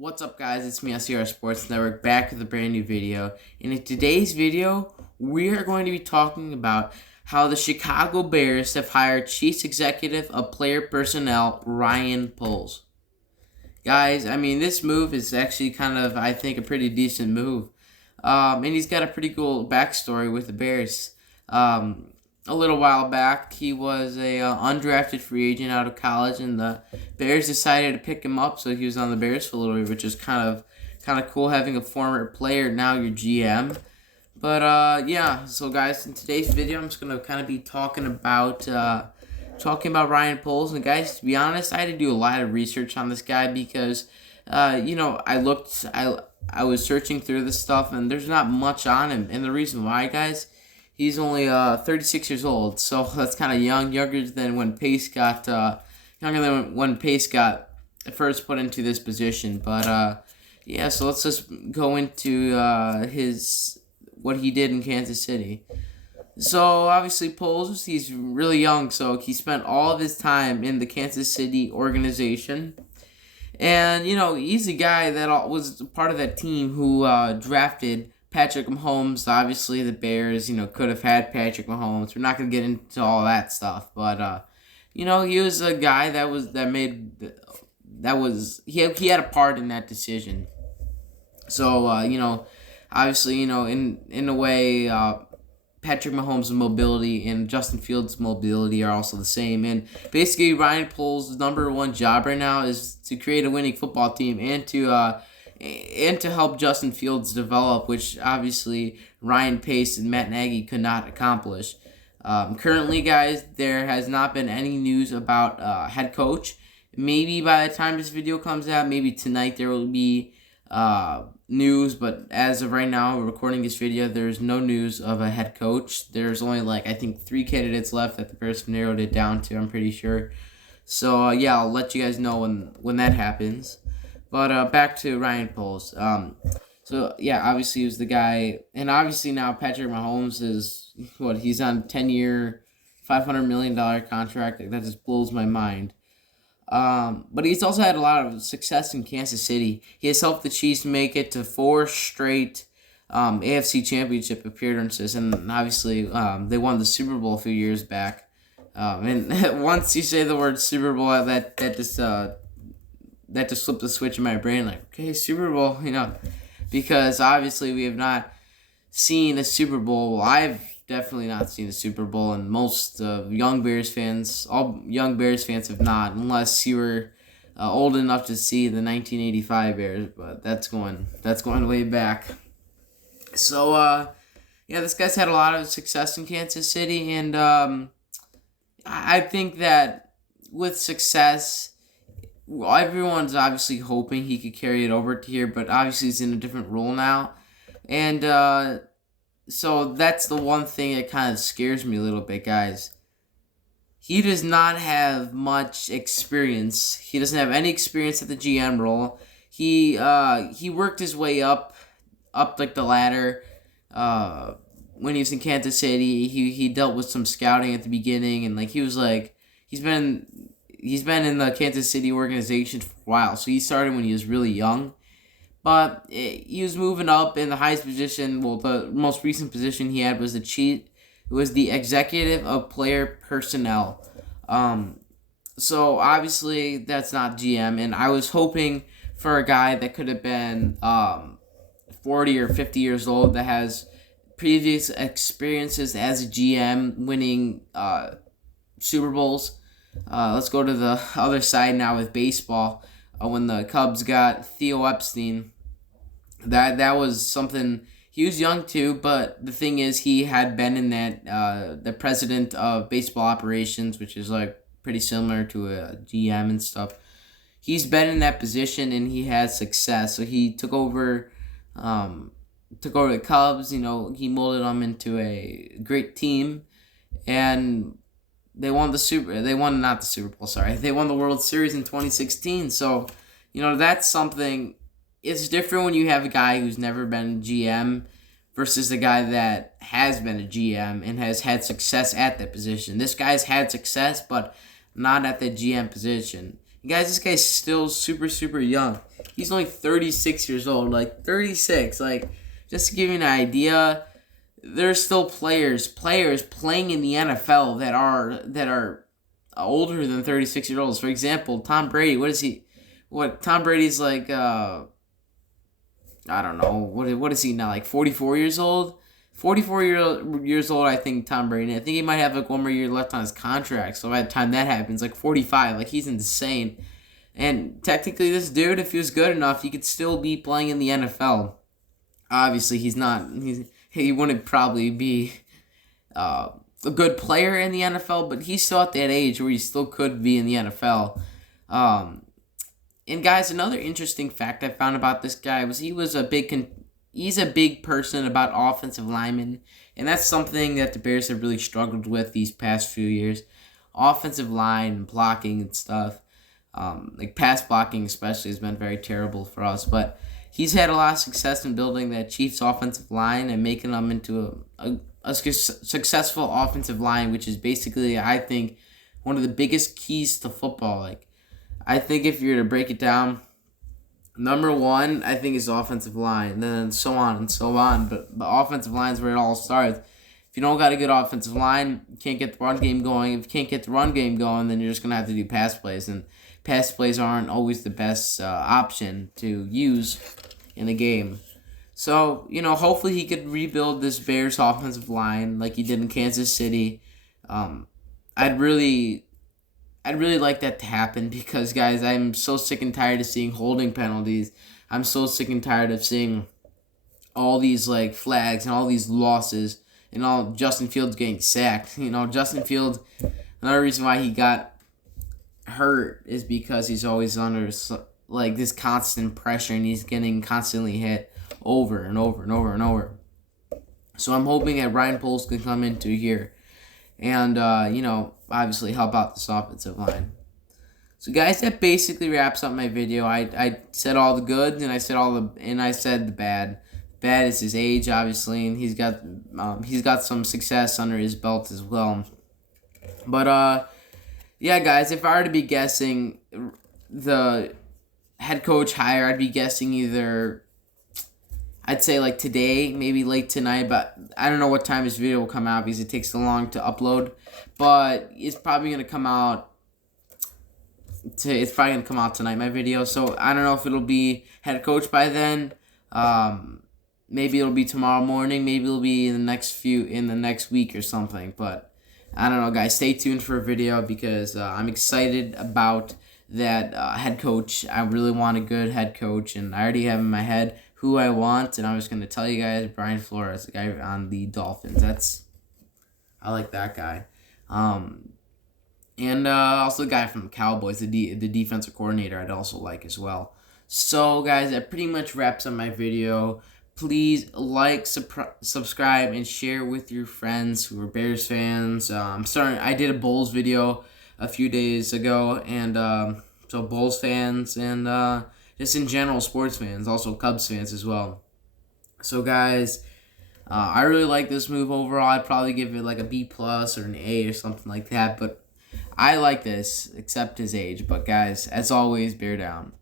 What's up, guys? It's me, SCR Sports Network, back with a brand new video. And in today's video, we are going to be talking about how the Chicago Bears have hired Chief Executive of Player Personnel Ryan Poles. Guys, I mean, this move is actually kind of, I think, a pretty decent move. And he's got a pretty cool backstory with the Bears. A little while back, he was a undrafted free agent out of college, and the Bears decided to pick him up, so he was on the Bears for a little bit, which is kind of cool having a former player now your GM. But yeah, so guys, in today's video, I'm just gonna kind of be talking about Ryan Poles. And guys, to be honest, I had to do a lot of research on this guy because I was searching through this stuff, and there's not much on him. And the reason why, guys, he's only 36 years old, so that's kind of younger than when Pace got first put into this position. But yeah, so let's just go into what he did in Kansas City. So obviously Poles, he's really young, so he spent all of his time in the Kansas City organization. And, he's a guy that was part of that team who drafted Patrick Mahomes. Obviously, the Bears, could have had Patrick Mahomes. We're not going to get into all that stuff. But, he was a guy he had a part in that decision. So, obviously, in a way, Patrick Mahomes' mobility and Justin Fields' mobility are also the same. And basically, Ryan Poles' number one job right now is to create a winning football team and to help Justin Fields develop, which obviously Ryan Pace and Matt Nagy could not accomplish. Currently, guys, there has not been any news about head coach. Maybe by the time this video comes out, maybe tonight there will be news, but as of right now, recording this video, there's no news of a head coach. There's only I think 3 candidates left that the person narrowed it down to, I'm pretty sure. So yeah, I'll let you guys know when that happens. But back to Ryan Poles. So yeah, obviously he was the guy, and obviously now Patrick Mahomes is he's on a 10-year, $500 million contract. That just blows my mind. But he's also had a lot of success in Kansas City. He has helped the Chiefs make it to 4 straight AFC Championship appearances, and obviously they won the Super Bowl a few years back. And once you say the word Super Bowl, that just flipped the switch in my brain. Okay, Super Bowl, because obviously we have not seen a Super Bowl. Well, I've definitely not seen a Super Bowl, and most all young Bears fans have not, unless you were old enough to see the 1985 Bears. But that's going way back. So yeah, this guy's had a lot of success in Kansas City, and I think that with success, everyone's obviously hoping he could carry it over to here, but obviously he's in a different role now, and so that's the one thing that kind of scares me a little bit, guys. He does not have much experience. He doesn't have any experience at the GM role. He worked his way up the ladder. When he was in Kansas City, he dealt with some scouting at the beginning, and he's been in the Kansas City organization for a while. So he started when he was really young. But he was moving up in the highest position. Well, the most recent position he had was the executive of player personnel. So obviously that's not GM, and I was hoping for a guy that could have been 40 or 50 years old that has previous experiences as a GM winning Super Bowls. Let's go to the other side now with baseball. When the Cubs got Theo Epstein, that was something. He was young too, but the thing is, he had been in that the president of baseball operations, which is pretty similar to a GM and stuff. He's been in that position and he had success. So he took over the Cubs. He molded them into a great team, and they won They won the World Series in 2016. So, that's something. It's different when you have a guy who's never been GM versus a guy that has been a GM and has had success at that position. This guy's had success, but not at the GM position. Guys, this guy's still super, super young. He's only 36 years old. Like, 36. Like, just to give you an idea, there's still players playing in the NFL that are older than 36 years old. For example, Tom Brady. Tom Brady's like, I don't know, what is he now, like 44 years old? 44 years old, I think, Tom Brady. I think he might have like one more year left on his contract. So by the time that happens, like 45, like he's insane. And technically, this dude, if he was good enough, he could still be playing in the NFL. Obviously, he's not. He wouldn't probably be a good player in the NFL, but he's still at that age where he still could be in the NFL. And guys, another interesting fact I found about this guy was he's a big person about offensive linemen, and that's something that the Bears have really struggled with these past few years. Offensive line and blocking and stuff. Like pass blocking especially has been very terrible for us, but he's had a lot of success in building that Chiefs offensive line and making them into a successful offensive line, which is basically, I think, one of the biggest keys to football. Like, I think if you're to break it down, number one, I think, is offensive line, and then so on and so on. But the offensive line is where it all starts. If you don't got a good offensive line, you can't get the run game going. If you can't get the run game going, then you're just going to have to do pass plays. And pass plays aren't always the best option to use in a game. So, hopefully he could rebuild this Bears offensive line like he did in Kansas City. I'd really like that to happen because, guys, I'm so sick and tired of seeing holding penalties. I'm so sick and tired of seeing all these like flags and all these losses and all Justin Fields getting sacked. Justin Fields, another reason why he got hurt is because he's always under like this constant pressure and he's getting constantly hit over and over and over and over. So I'm hoping that Ryan Poles can come into here and, obviously help out this offensive line. So guys, that basically wraps up my video. I said all the good and I said the bad. Bad is his age, obviously, and he's got some success under his belt as well. But yeah, guys, if I were to be guessing the head coach hire, I'd be guessing either, I'd say like today, maybe late tonight, but I don't know what time this video will come out because it takes so long to upload. But it's probably gonna come out. It's probably gonna come out tonight, my video. So I don't know if it'll be head coach by then. Maybe it'll be tomorrow morning. Maybe it'll be in the next week or something. But I don't know, guys. Stay tuned for a video because I'm excited about that head coach. I really want a good head coach, and I already have in my head who I want, and I'm just gonna tell you guys, Brian Flores, the guy on the Dolphins. I like that guy. And also the guy from the Cowboys, the defensive coordinator, I'd also like as well. So guys, that pretty much wraps up my video. Please like, subscribe, and share with your friends who are Bears fans. I did a Bulls video a few days ago, and so Bulls fans and just in general sports fans, also Cubs fans as well. So guys, I really like this move overall. I'd probably give it like a B+ or an A or something like that, but I like this, except his age. But guys, as always, bear down.